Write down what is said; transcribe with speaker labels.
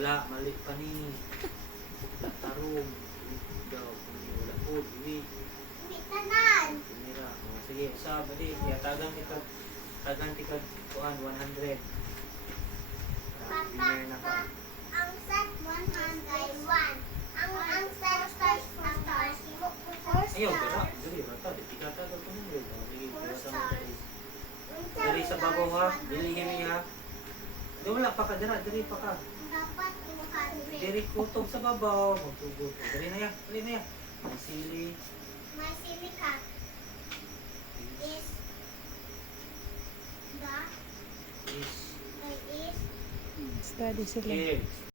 Speaker 1: Wala, mali pa ni. Tarong. Daw, wala po, iwi.
Speaker 2: Tanan.
Speaker 1: Tumira. Sige, sa bali. Kaya tagang tika, tagang tika, kuhan, 100. Ah,
Speaker 2: Papa,
Speaker 1: winner na ka.
Speaker 2: ang set 101. Ang ang set stars four stars.
Speaker 1: Ayaw,
Speaker 2: stars.
Speaker 1: dili, bata, di tika tagang 200. Oh, sige,
Speaker 2: Four
Speaker 1: kaya sa babaw ha, dili hiri ha. Di wala pa ka, dira, diri pa ka.
Speaker 2: Dapat 200.
Speaker 1: Diri kutob sa babaw. Magtugot. Dali na yan, dali na yan. May sili.
Speaker 2: May silika is the
Speaker 1: Is,
Speaker 2: may is
Speaker 3: Study sila.
Speaker 1: eggs.